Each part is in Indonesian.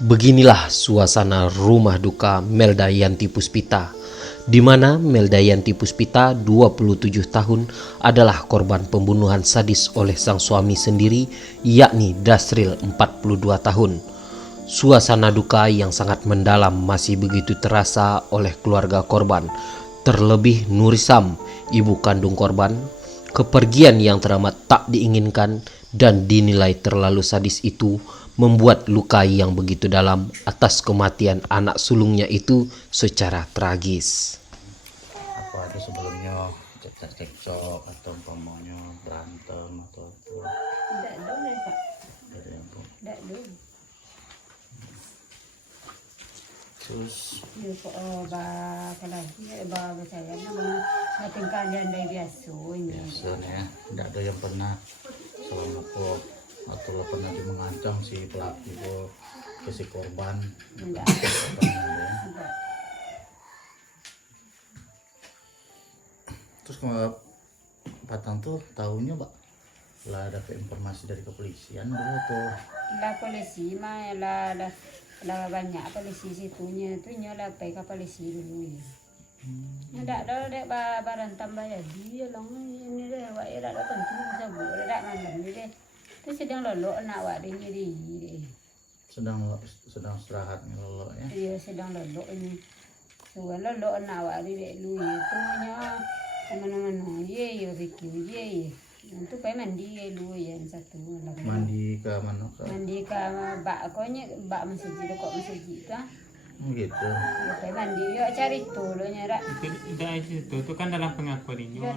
Beginilah suasana rumah duka Melda Yanti Puspita, di mana Melda Yanti Puspita 27 tahun adalah korban pembunuhan sadis oleh sang suami sendiri, yakni Dasril 42 tahun. Suasana duka yang sangat mendalam masih begitu terasa oleh keluarga korban, terlebih Nurisam, ibu kandung korban. Kepergian yang teramat tak diinginkan dan dinilai terlalu sadis itu membuat luka yang begitu dalam atas kematian anak sulungnya itu secara tragis. Apa ada sebelumnya cekcok atau umpamanya berantem atau apa? Tidak dulu Pak. Ada yang apa? Tidak dulu. Terus Ya kok apa lagi ya saya nama makin kalian dari biasa ini. biasanya tidak ada yang pernah selama apa atau pernah mengancam si pelaku ke si korban. Tidak. Pernah ada. Tidak. Terus kalau Patang tuh tahunya Pak lah dapat informasi dari kepolisian dulu tuh. Lah polisi mah lah banyak polisi situnya tu nyola pergi ke polisi dulu ya. Tidak ada dek barang tambah ya dia lang ini deh awak ya tak ada tentu sabuk tak malam ni deh. Tu sedang lolok nak awak dia deh. sedang istirahat nih lo ya. Dia sedang lolok ini. So lolok nak awak dia dek lu ya tu nya mana-mana ye yo fikir ye. Itu pergi mandi lu yang satu lah. Mandi ke mana ke? Mandi ke bak konya bak masjid kok masjid kan. Gitu. Ya pergi mandi yo cari tolongnya rak. Itu kan dalam pengakuannya.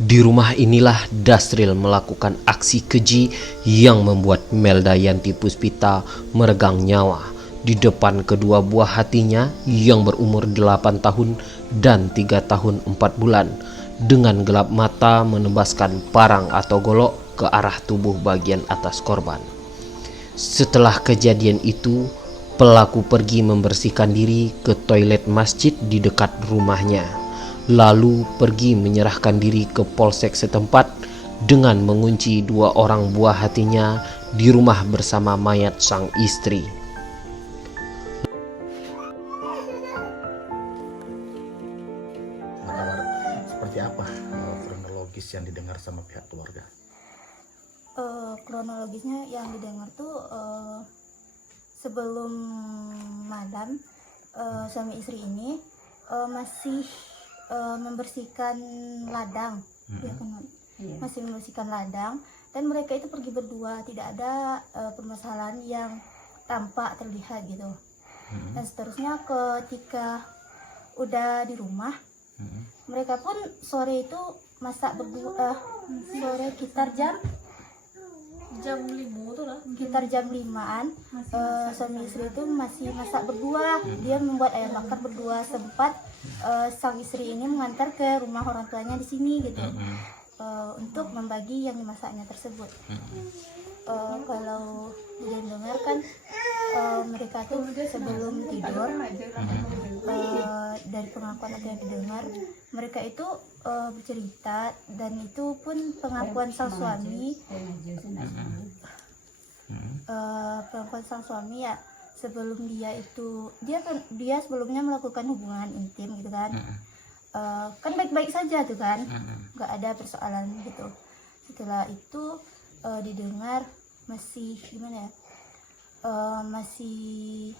Di rumah inilah Dasril melakukan aksi keji yang membuat Melda Yanti Puspita meregang nyawa di depan kedua buah hatinya yang berumur 8 tahun dan 3 tahun 4 bulan. Dengan gelap mata menembaskan parang atau golok ke arah tubuh bagian atas korban. Setelah kejadian itu, pelaku pergi membersihkan diri ke toilet masjid di dekat rumahnya, lalu pergi menyerahkan diri ke polsek setempat dengan mengunci 2 orang buah hatinya di rumah bersama mayat sang istri. Seperti apa kronologis yang didengar sama pihak keluarga? Kronologisnya yang didengar tuh sebelum malam suami istri ini masih membersihkan ladang, ya kan? Masih membersihkan ladang dan mereka itu pergi berdua, tidak ada permasalahan yang tampak terlihat gitu. Dan seterusnya ketika udah di rumah, mereka pun sore itu masak berdua, sore sekitar jam 5 tuh lah. Sekitar jam 5-an suami istri itu masih masak berdua. Dia membuat ayam bakar berdua, sempat sang istri ini mengantar ke rumah orang tuanya di sini gitu. Untuk membagi yang dimasaknya tersebut. Kalau didengar kan mereka tuh sebelum tidur dari pengakuan yang didengar mereka itu bercerita, dan itu pun pengakuan sang suami pengakuan sang suami ya, sebelum dia itu dia sebelumnya melakukan hubungan intim gitu kan. Kan baik-baik saja tuh kan, nggak ada persoalan gitu. Setelah itu didengar masih gimana ya, masih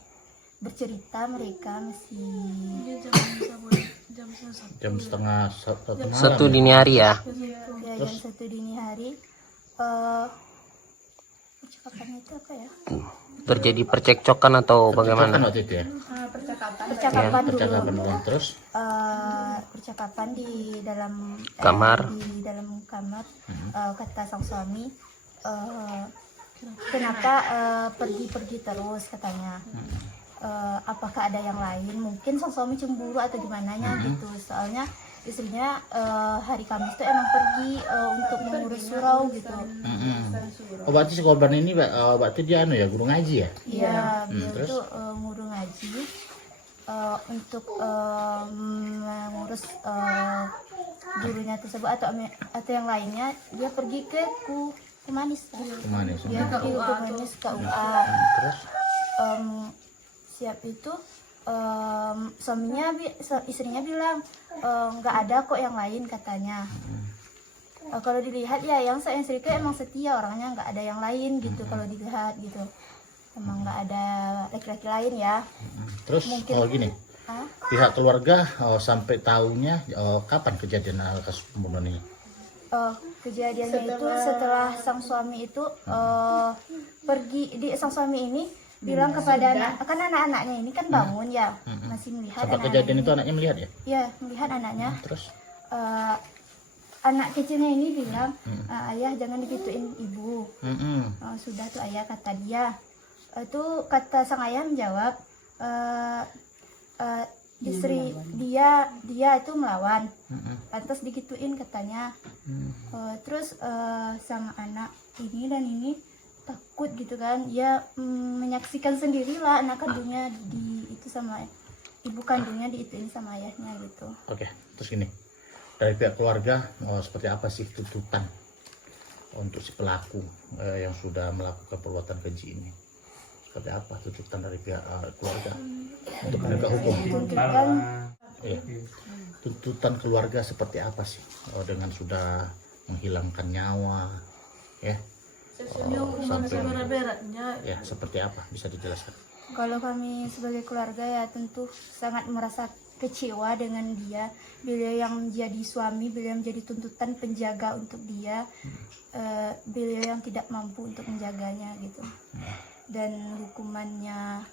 bercerita mereka masih Jam setengah satu malam. Satu dini hari ya. Ya, jam 1 dini hari. Percakapannya itu apa ya? Terjadi percekcokan atau bagaimana? Waktu itu ya? Percakapan dulu. Percakapan dulu terus. Percakapan di dalam Kamar. di dalam kamar. Kata sang suami, kenapa pergi-pergi terus katanya. apakah ada yang lain, mungkin sang suami cemburu atau gimana gitu. Soalnya istrinya hari Kamis tuh emang pergi untuk mengurus surau gitu. Oh, berarti si korban ini waktu dia ya guru ngaji ya? Iya, beliau terus? tuh ngurus ngaji untuk mengurus gurunya tersebut atau yang lainnya. Dia pergi ke Kumanis kan? Kemana ya? Dia pergi ke Kumanis ke UA. Terus? Siap itu istrinya bilang nggak ada kok yang lain katanya. Kalau dilihat ya yang saya istriku emang setia orangnya, nggak ada yang lain gitu. Kalau dilihat gitu emang nggak ada laki-laki lain ya. Terus Mungkin- kalau gini, pihak keluarga sampai tahunya kapan kejadian kasus pembunuhan ini? Kejadiannya itu setelah sang suami itu sang suami ini bilang kepada anak-anaknya ini kan bangun ya, masih melihat Sampai anak-anaknya kejadian ini. itu anaknya melihat ya? Ya, melihat anaknya. Terus? Anak kecilnya ini bilang, ayah jangan digituin ibu. Sudah tuh ayah, kata dia. Itu kata sang ayah menjawab, istri dia itu melawan, lantas digituin katanya. Terus sang anak ini dan ini takut gitu kan, dia menyaksikan sendirilah anak kandungnya itu sama ibu kandungnya diituin sama ayahnya gitu. Oke, terus gini, dari pihak keluarga seperti apa sih tuntutan untuk si pelaku yang sudah melakukan perbuatan keji ini? Seperti apa tuntutan dari pihak keluarga untuk penegak hukum? Tuntutan Iya. Tuntutan keluarga seperti apa sih dengan sudah menghilangkan nyawa, ya? Ya, seperti apa bisa dijelaskan? kalau kami sebagai keluarga ya tentu sangat merasa kecewa dengan dia. Beliau yang menjadi suami, beliau yang menjadi tuntutan penjaga untuk dia, beliau yang tidak mampu untuk menjaganya gitu. Dan hukumannya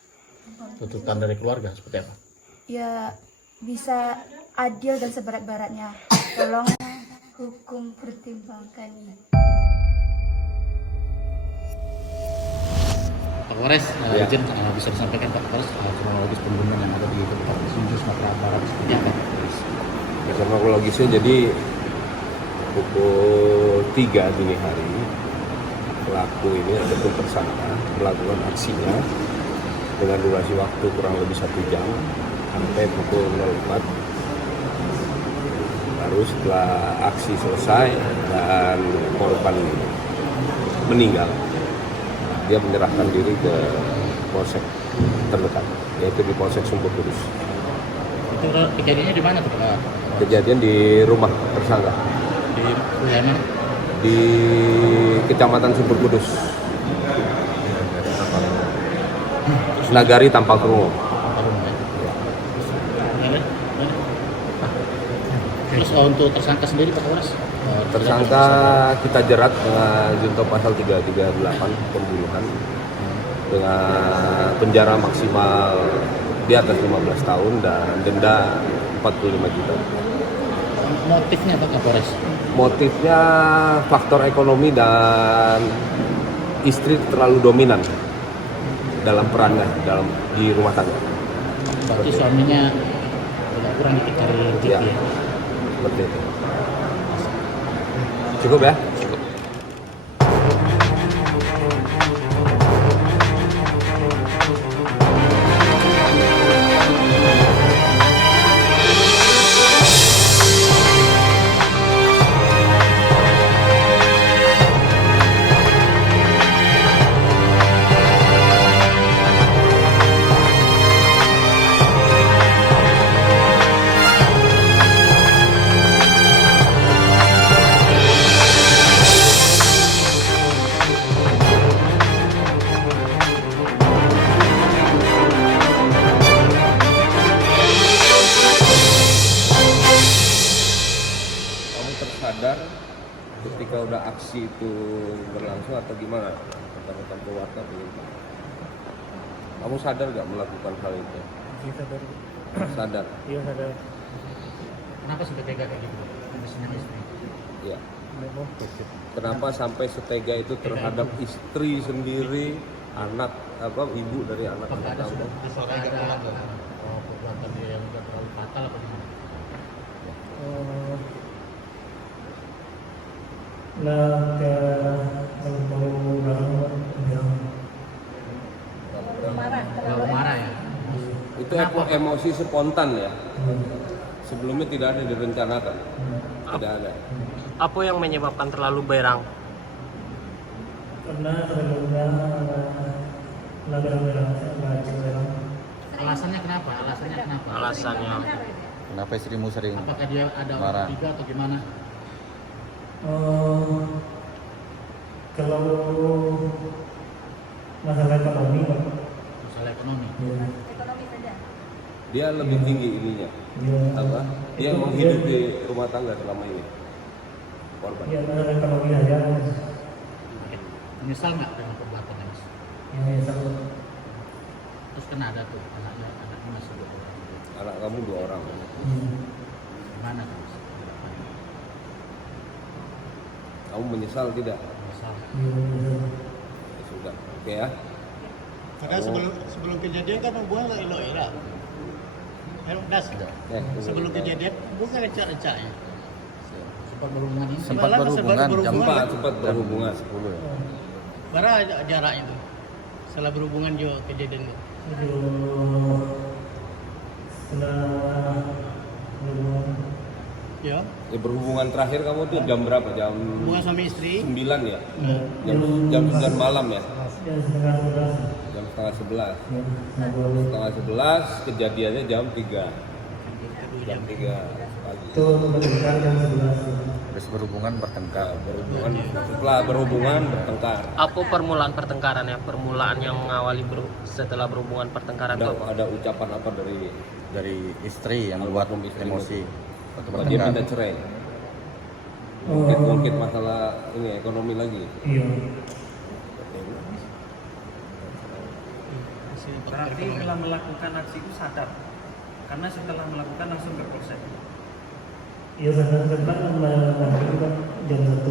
Tuntutan dari keluarga seperti apa? ya bisa adil dan seberat-beratnya. Tolong hukum pertimbangkan ini. Pak Kapolres, izin bisa disampaikan Pak Kapolres kronologis pembunuhan yang ada di tempat Sinju Sumatera Barat seperti apa? Kronologisnya jadi pukul 3 dini hari pelaku ini ataupun tersangka melakukan aksinya dengan durasi waktu kurang lebih 1 jam sampai pukul 04. Baru setelah aksi selesai dan korban meninggal, dia menyerahkan diri ke polsek terdekat, yaitu di Polsek Sumber Kudus. Itu kejadiannya di mana tuh Pak? Kejadian di rumah tersangka Di wilayah mana? di Kecamatan Sumber Kudus, Nagari Tampang Kerungu. Terus untuk tersangka sendiri Pak Kapolres? Tersangka kita jerat dengan junto pasal 338 pembunuhan dengan penjara maksimal di atas 15 tahun dan denda 45 juta. Motifnya Pak Kapolres? Motifnya faktor ekonomi dan istri terlalu dominan dalam perannya di rumah tangga. Berarti suaminya agak kurang dikit cari rezeki Ya. ya? Seperti itu. Cukup ya? Cukup. Kamu tersadar ketika udah aksi itu berlangsung atau gimana? Rekan-rekan keluarga belum. Kamu sadar gak melakukan hal itu? Sadar. Sadar. Iya sadar. Kenapa sampai tega kayak gitu? Kondisinya istri. Ya. Kenapa sampai setega itu terhadap istri sendiri, anak apa ibu dari anak Apakah ada kamu? sudah disampaikan keluarga perbuatan dia yang udah terlalu fatal apa gimana? Terlalu marah ya? Itu emosi spontan ya. Sebelumnya tidak ada direncanakan. Tidak ada. Apa yang menyebabkan terlalu berang? Karena sebelumnya berang-berang Alasannya kenapa? Alasannya Kenapa istrimu sering Apakah dia ada marah? orang ketiga atau gimana? kalau masalah ekonomi Pak. Masalah ekonomi. Ya, Dia lebih tinggi ininya. ya, Apa? Dia menghidupi rumah tangga selama ini. Korban. ya masalah ekonomi aja Menyesal nggak dengan perbuatannya Mas? yang biasa. Terus kan ada tuh anaknya masih 2 orang. Anak kamu 2 orang. Gimana kan Mas? Kamu menyesal tidak? Menyesal. Ya sudah. Oke ya. Padahal sebelum kejadian kan hubungan nggak elok-elok. Das, sebelum kejadian bukan recak-recaknya. Sempat berhubungan ini. Sempat Malah berhubungan jam Sempat berhubungan. 10 ya. Berapa jaraknya tuh? Setelah berhubungan juga kejadian itu. Ya, Ya, berhubungan terakhir kamu tuh jam berapa? Jam hubungan suami istri. 9 ya? Jam 9 malam ya? Jam setengah 11. Setengah 11 kejadiannya jam 3. Jam 3 pagi. Terus berhubungan bertengkar. Setelah berhubungan bertengkar. apa permulaan pertengkarannya? Permulaan yang mengawali setelah berhubungan pertengkaran itu apa? Ada ucapan apa Dari istri yang buat emosi atau bahwa dia minta bertengkar. cerai? Mungkin masalah ini ekonomi lagi. Iya. Berarti setelah melakukan aksi itu sadar, karena setelah melakukan langsung ke polsek. Iya sadar nanti itu kan jam 1.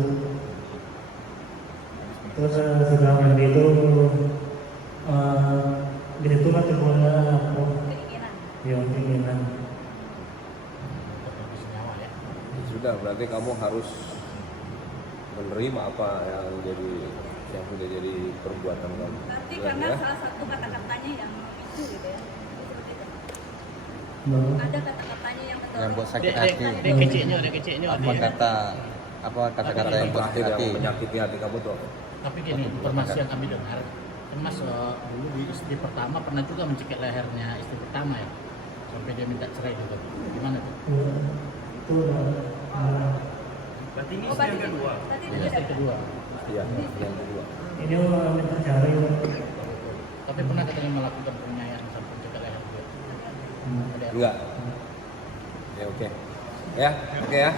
Terus setelah mandi itu di situ kan timbulnya aku yang keinginan. Habis nyawa ya. Sudah, berarti kamu harus menerima apa yang sudah jadi perbuatan kamu. Berarti Ya, karena ya. salah satu kata-katanya yang itu gitu ya. Seperti itu. Nah, Ada kata-katanya yang Yang buat sakit Dek hati. kecilnya, Apa dia. kata-kata yang buat Terakhir sakit yang hati? menyakiti hati kamu tuh apa? Tapi gini, informasi yang kami dengar, kan Mas dulu di istri pertama pernah juga mencekik lehernya istri pertama ya, sampai dia minta cerai juga. Gimana tuh? ya, itu Berarti ini Oh, istri yang berarti kedua. berarti Ini itu istri kedua. Iya, yang kedua. ini minta cari. Tapi pernah katanya melakukan penganiayaan sampai mencekik leher dia. Ada Enggak. Ya oke. Ya, oke ya.